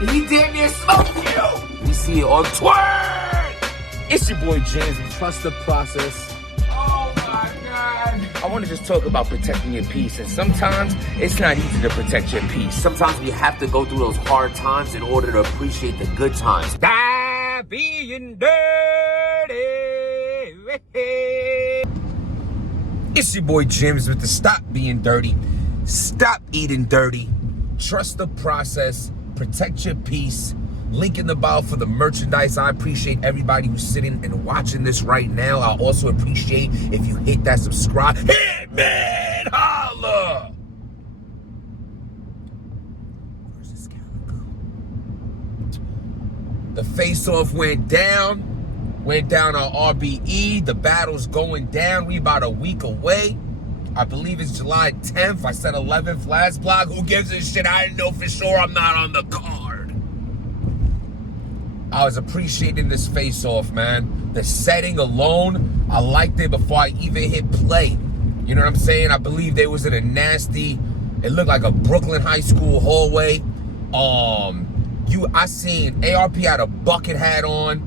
He damn near smoked you. We see it on Twitter. It's your boy James. Trust the process. Oh my God. I want to just talk about protecting your peace. And sometimes it's not easy to protect your peace. Sometimes we have to go through those hard times in order to appreciate the good times. Die being dirty. It's your boy James with the Stop Being Dirty. Stop eating dirty. Trust the process. Protect your peace. Link in the bio for the merchandise. I appreciate everybody who's sitting and watching this right now. I also appreciate if you hit that subscribe. Hitman, holla! Where's this calicoe? The face-off went down on RBE. The battle's going down. We about a week away. I believe it's July 10th. I said 11th last blog. Who gives a shit? I didn't know for sure. I'm not on the card. I was appreciating this face-off, man. The setting alone, I liked it before I even hit play. You know what I'm saying? I believe they was in a nasty, it looked like a Brooklyn high school hallway. I seen ARP had a bucket hat on.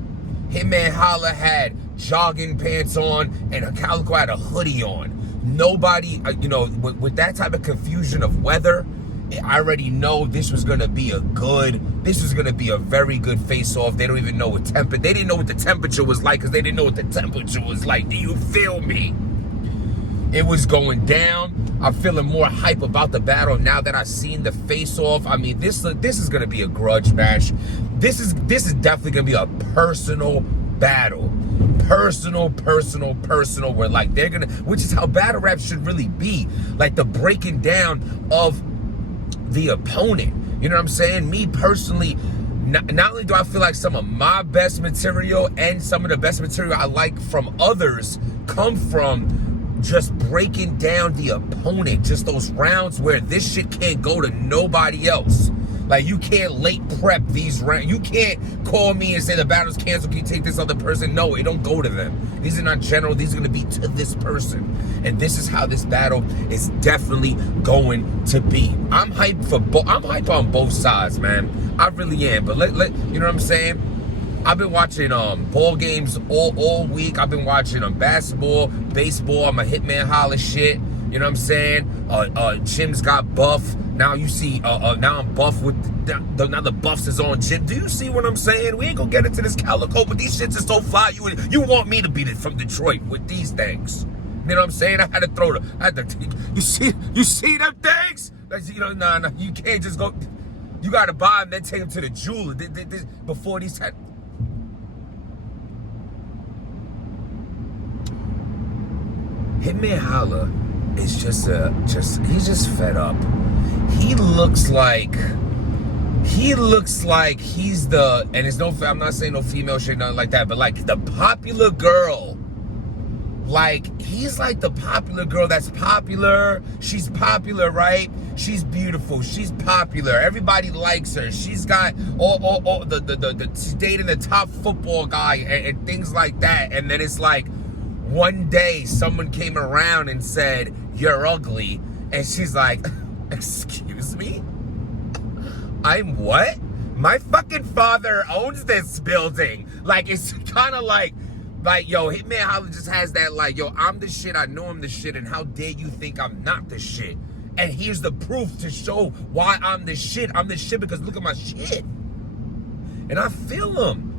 Hitman Holla had jogging pants on. And Calicoe had a hoodie on. Nobody, with that type of confusion of weather, I already know this was going to be a very good face-off. They don't even know what they didn't know what the temperature was like because they didn't know what the temperature was like. Do you feel me? It was going down. I'm feeling more hype about the battle now that I've seen the face-off. I mean, this is going to be a grudge match. This is definitely going to be a personal battle. Personal, where like they're gonna, which is how battle rap should really be, like the breaking down of the opponent. You know what I'm saying? Me personally, not only do I feel like some of my best material and some of the best material I like from others come from just breaking down the opponent, just those rounds where this shit can't go to nobody else. Like, you can't late prep these rounds. You can't call me and say the battle's canceled. Can you take this other person? No, it don't go to them. These are not general. These are going to be to this person. And this is how this battle is definitely going to be. I'm hyped I'm hyped on both sides, man. I really am. But you know what I'm saying? I've been watching ball games all week. I've been watching basketball, baseball. I'm a Hitman Holla shit. You know what I'm saying? Jim's got buff. Now you see, now I'm buff with, now the buffs is on Jim. Do you see what I'm saying? We ain't gonna get into this calicoe, but these shits are so fly. You want me to beat it from Detroit with these things. You know what I'm saying? I had to throw you see them things? Like, nah, you can't just go, you gotta buy them, then take them to the jeweler. Before these had, Hitman Holla is he's just fed up. He looks like he's the, and it's I'm not saying no female shit, nothing like that, but like the popular girl. Like, he's like the popular girl that's popular. She's popular, right? She's beautiful. She's popular. Everybody likes her. She's got all she's dating the top football guy and things like that. And then it's like, one day someone came around and said, "You're ugly." And she's like, "Excuse me? I'm what? My fucking father owns this building." Like, it's kind of like, yo, Hitman Holla just has that, like, yo, I'm the shit, I know I'm the shit, and how dare you think I'm not the shit? And here's the proof to show why I'm the shit. I'm the shit because look at my shit. And I feel him.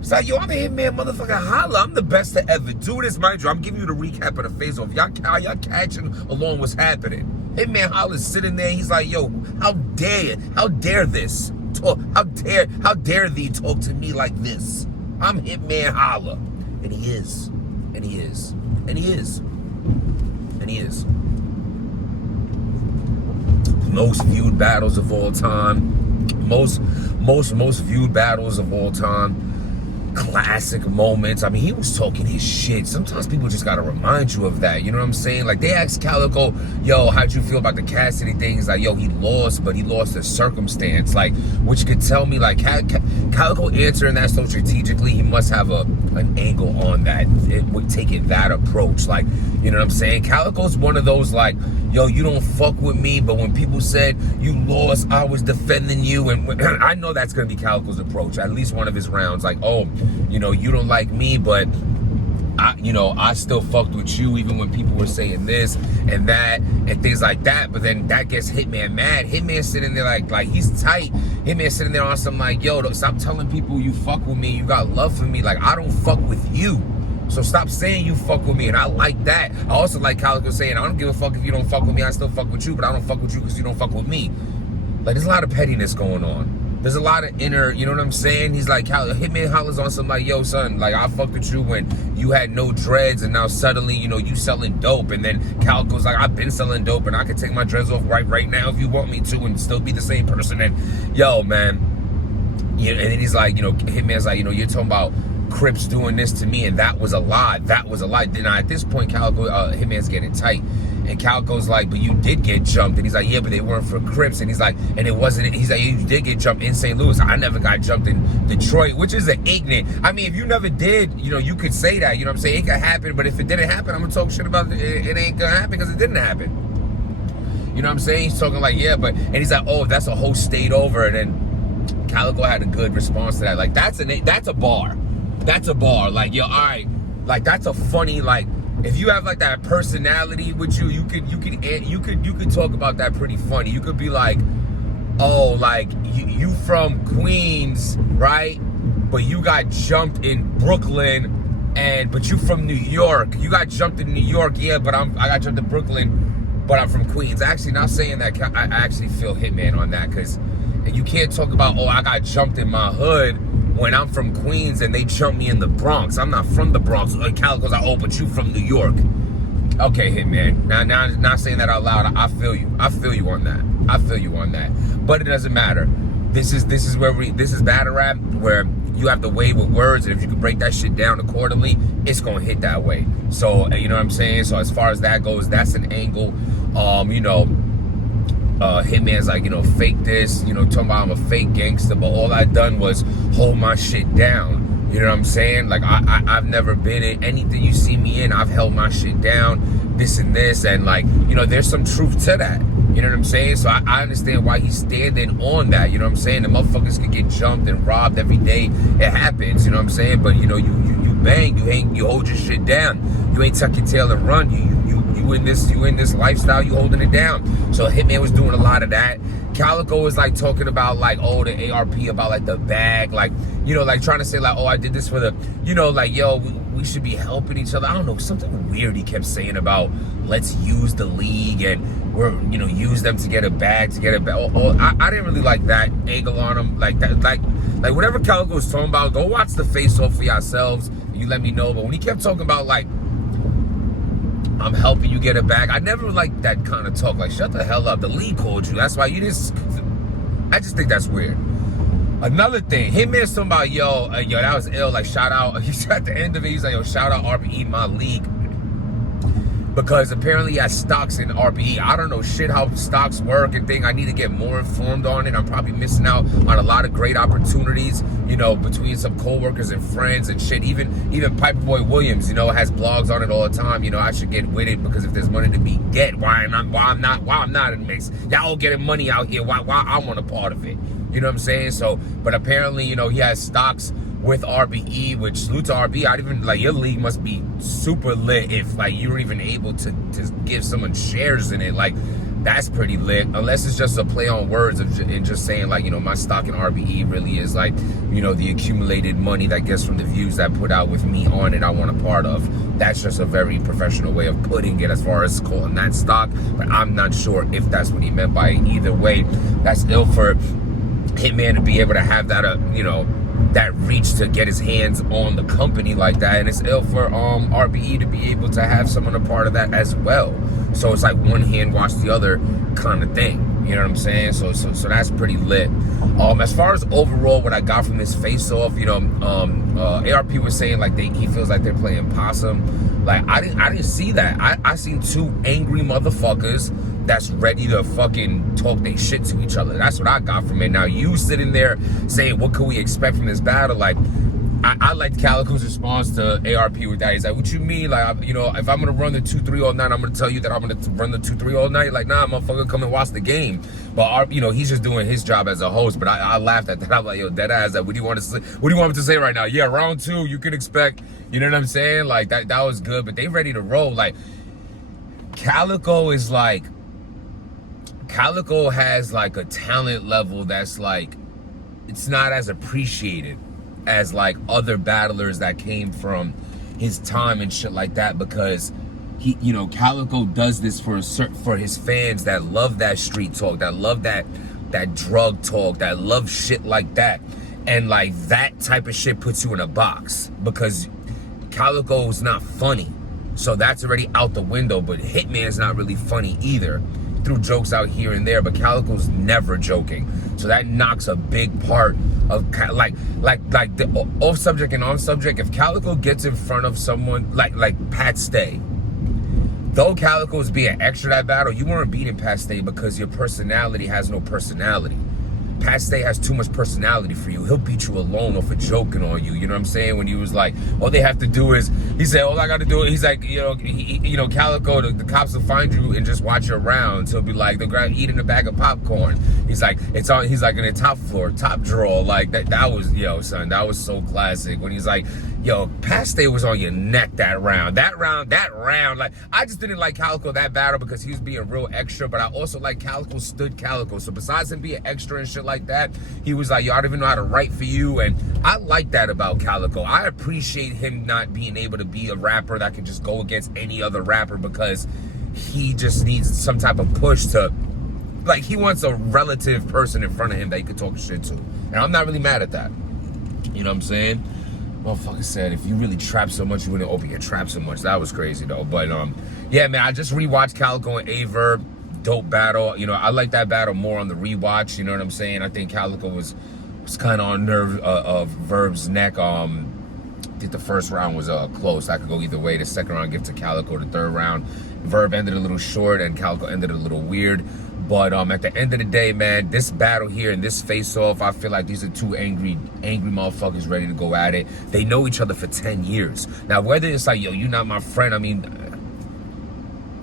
It's like, yo, I'm a Hitman motherfucking Holla. I'm the best to ever do this, mind you. I'm giving you the recap of the face-off. Y'all catching along what's happening. Hitman Holla's sitting there. He's like, yo, how dare this? How dare thee talk to me like this? I'm Hitman Holla. And he is. And he is. And he is. And he is. Most viewed battles of all time. Most viewed battles of all time. Classic moments. I mean, he was talking his shit. Sometimes people just gotta remind you of that. You know what I'm saying? Like, they asked Calicoe, yo, how'd you feel about the Cassidy thing? He's like, yo, he lost, but he lost the circumstance. Like, which could tell me, like, Calicoe answering that so strategically, he must have a an angle on that. It would take it that approach. Like, you know what I'm saying? Calicoe's one of those like, yo, you don't fuck with me, but when people said you lost, I was defending you. And I know that's going to be Calicoe's approach, at least one of his rounds. Like, oh, you know, you don't like me, but I still fucked with you even when people were saying this and that and things like that. But then that gets Hitman mad. Hitman sitting there like he's tight. Hitman sitting there on some like, yo, stop telling people you fuck with me. You got love for me. Like, I don't fuck with you. So stop saying you fuck with me. And I like that. I also like Calicoe saying, I don't give a fuck if you don't fuck with me. I still fuck with you, but I don't fuck with you because you don't fuck with me. Like, there's a lot of pettiness going on. There's a lot of inner, you know what I'm saying? He's like, Hitman hollers on some like, yo, son, like, I fucked with you when you had no dreads and now suddenly, you know, you selling dope. And then Calicoe's like, I've been selling dope and I can take my dreads off right now if you want me to and still be the same person. And, yo, man, yeah, and then he's like, you know, Hitman's like, you know, you're talking about Crips doing this to me and that was a lie. That was a lie. Then at this point, Calicoe, Hitman's getting tight. And Calicoe's like, but you did get jumped. And he's like, yeah, but they weren't for Crips. And he's like, and it wasn't, he's like, you did get jumped in St. Louis. I never got jumped in Detroit, which is an ignorant. I mean, if you never did, you know, you could say that, you know what I'm saying? It could happen, but if it didn't happen, I'm gonna talk shit about it. It ain't gonna happen because it didn't happen. You know what I'm saying? He's talking like, yeah, but, and he's like, oh, that's a whole state over. And then Calicoe had a good response to that. Like, that's a bar. That's a bar. Like, yo, all right. Like, that's a funny, like, if you have like that personality with you, you could talk about that pretty funny. You could be like, oh, like you from Queens, right? But you got jumped in Brooklyn, but you from New York. You got jumped in New York, yeah, but I got jumped in Brooklyn, but I'm from Queens. Actually, not saying that. I actually feel Hitman on that because you can't talk about, oh, I got jumped in my hood when I'm from Queens and they jumped me in the Bronx. I'm not from the Bronx. Calicoe's like, oh, but you from New York. Okay, Hitman. Now, not saying that out loud. I feel you. I feel you on that. I feel you on that. But it doesn't matter. This is battle rap where you have to weigh with words, and if you can break that shit down accordingly, it's gonna hit that way. So you know what I'm saying. So as far as that goes, that's an angle. You know. Hitman's like, you know, fake this, you know, talking about I'm a fake gangster, but all I done was hold my shit down. You know what I'm saying? Like, I've never been in anything you see me in. I've held my shit down, this and this, and like, you know, there's some truth to that. You know what I'm saying? So I understand why he's standing on that. You know what I'm saying? The motherfuckers can get jumped and robbed every day. It happens. You know what I'm saying? But you know, you bang, you hold your shit down. You ain't tuck your tail and run. You in this lifestyle, you holding it down. So Hitman was doing a lot of that. Calicoe was like talking about like, oh, the ARP, about like the bag, like, you know, like trying to say like, oh, I did this for the, you know, like, yo, we should be helping each other. I don't know, something weird he kept saying about let's use the league and we're, you know, use them to get a bag, I didn't really like that angle on him, like that, like whatever Calicoe was talking about, go watch the face-off for yourselves. You let me know. But when he kept talking about like, I'm helping you get it back, I never liked that kind of talk. Like, shut the hell up. The league called you. That's why you just, I just think that's weird. Another thing, Hitman's talking about, yo, that was ill. Like, shout out, he's at the end of it, he's like, yo, shout out RBE, my league. Because apparently he has stocks in RBE. I don't know shit how stocks work and thing. I need to get more informed on it. I'm probably missing out on a lot of great opportunities, you know, between some co-workers and friends and shit. Even Piperboy Williams, you know, has blogs on it all the time. You know, I should get with it because if there's money to be get, why I'm not in the mix? Y'all all getting money out here. Why I want a part of it? You know what I'm saying? So, but apparently, you know, he has stocks with RBE, which salute to RBE. I even like, your league must be super lit if like you're even able to give someone shares in it. Like, that's pretty lit, unless it's just a play on words and just saying like, you know, my stock in RBE really is like, you know, the accumulated money that gets from the views that put out with me on it, I want a part of. That's just a very professional way of putting it as far as calling that stock, but I'm not sure if that's what he meant by it. Either way, that's ill for Hitman to be able to have that, you know, that reach to get his hands on the company like that. And it's ill for RBE to be able to have someone a part of that as well. So it's like one hand wash the other kind of thing. You know what I'm saying? So that's pretty lit. As far as overall what I got from this face-off, you know, ARP was saying like he feels like they're playing possum. Like, I didn't see that. I seen two angry motherfuckers that's ready to fucking talk their shit to each other. That's what I got from it. Now, you sitting there saying, what could we expect from this battle? Like, I liked Calicoe's response to ARP with that. He's like, what you mean? Like, you know, if I'm going to run the 2-3 all night, I'm going to tell you that I'm going to run the 2-3 all night? Like, nah, motherfucker, come and watch the game. But, you know, he's just doing his job as a host. But I laughed at that. I'm like, yo, dead ass, like, what do you want to say? What do you want me to say right now? Yeah, round 2, you can expect, you know what I'm saying? Like, that was good. But they ready to roll. Like, Calicoe is like, Calicoe has like a talent level that's like, it's not as appreciated as like other battlers that came from his time and shit like that, because he, you know, Calicoe does this for his fans that love that street talk, that love that drug talk, that love shit like that. And like that type of shit puts you in a box, because Calicoe's not funny. So that's already out the window. But Hitman's not really funny either. Threw jokes out here and there, but Calicoe's never joking. So that knocks a big part of like the off subject and on subject. If Calicoe gets in front of someone like Pat Stay, though Calicoe's being extra that battle, you weren't beating Pat Stay because your personality has no personality. Pat Stay has too much personality for you. He'll beat you alone off of joking on you. You know what I'm saying? When he was like, all they have to do is, he said, all I got to do is, he's like, you know, Calicoe, the cops will find you and just watch your rounds. He'll be like, the guy eating a bag of popcorn. He's like, it's on. He's like in the top floor, top drawer. Like that was, yo, son, that was so classic. When he's like, yo, Pat Stay was on your neck that round. That round. Like, I just didn't like Calicoe that battle because he was being real extra, but I also like Calicoe stood Calicoe. So besides him being extra and shit like that, he was like, yo, I don't even know how to write for you. And I like that about Calicoe. I appreciate him not being able to be a rapper that can just go against any other rapper, because he just needs some type of push to, like, he wants a relative person in front of him that he could talk shit to. And I'm not really mad at that. You know what I'm saying? Motherfucker said, if you really trap so much, you wouldn't open your trap so much. That was crazy though. But yeah, man, I just rewatched Calicoe and Averb. Dope battle. You know, I like that battle more on the rewatch. You know what I'm saying? I think Calicoe was kind of on nerve of Verb's neck. I think the first round was close. I could go either way. The second round give to Calicoe. The third round, Verb ended a little short and Calicoe ended a little weird. But at the end of the day, man, this battle here and this face-off, I feel like these are two angry motherfuckers ready to go at it. They know each other for 10 years. Now, whether it's like, yo, you're not my friend, I mean,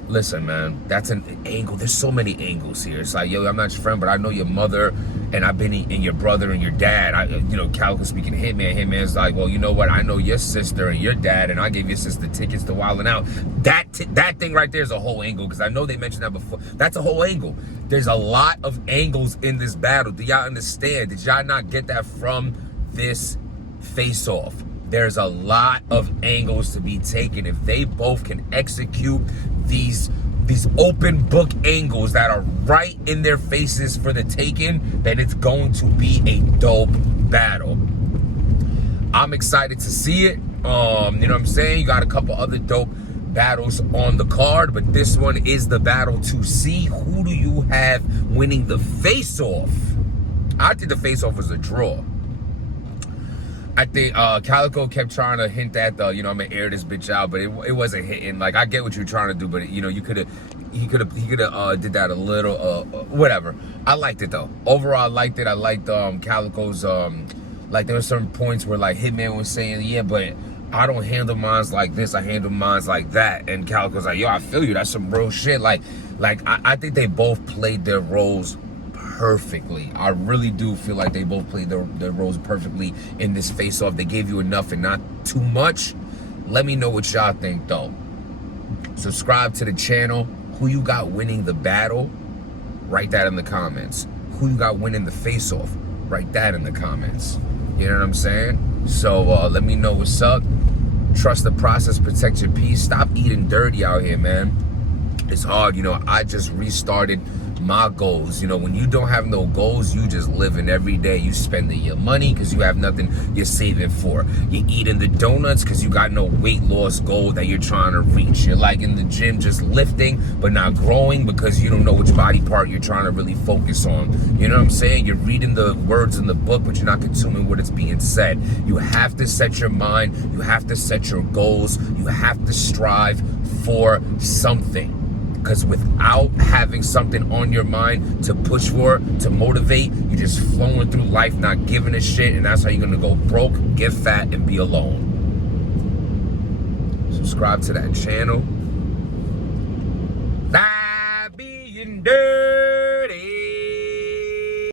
listen, man, that's an angle. There's so many angles here. It's like, yo, I'm not your friend, but I know your mother, and I've been in your brother and your dad. You know, Calicoe speaking to Hitman. Hitman's like, well, you know what? I know your sister and your dad, and I gave your sister tickets to Wildin' Out. That thing right there is a whole angle, because I know they mentioned that before. That's a whole angle. There's a lot of angles in this battle. Do y'all understand? Did y'all not get that from this face-off? There's a lot of angles to be taken. If they both can execute these open book angles that are right in their faces for the taking, then it's going to be a dope battle. I'm excited to see it. You know what I'm saying? You got a couple other dope battles on the card, but this one is the battle to see. Who do you have winning the face-off? I think the face-off was a draw. I think Calicoe kept trying to hint at the, you know, I'm gonna air this bitch out, but it wasn't hitting. Like, I get what you're trying to do, but you know, he could have did that a little, whatever. I liked it though. Overall, I liked it. I liked Calicoe's like, there were certain points where like Hitman was saying, yeah, but I don't handle mines like this. I handle mines like that. And Calicoe's like, yo, I feel you. That's some real shit. Like I think they both played their roles perfectly. I really do feel like they both played their roles perfectly in this face-off. They gave you enough and not too much. Let me know what y'all think though. Subscribe to the channel. Who you got winning the battle? Write that in the comments. Who you got winning the face-off? Write that in the comments. You know what I'm saying? So let me know what's up. Trust the process, protect your peace. Stop eating dirty out here, man. It's hard. You know, I just restarted my goals. You know, when you don't have no goals, you just living every day. You spending your money because you have nothing you're saving for. You're eating the donuts because you got no weight loss goal that you're trying to reach. You're like in the gym just lifting but not growing because you don't know which body part you're trying to really focus on. You know what I'm saying? You're reading the words in the book, but you're not consuming what is being said. You have to set your mind. You have to set your goals. You have to strive for something. Because without having something on your mind to push for, to motivate, you're just flowing through life, not giving a shit, and that's how you're gonna go broke, get fat, and be alone. Subscribe to that channel. I being dirty.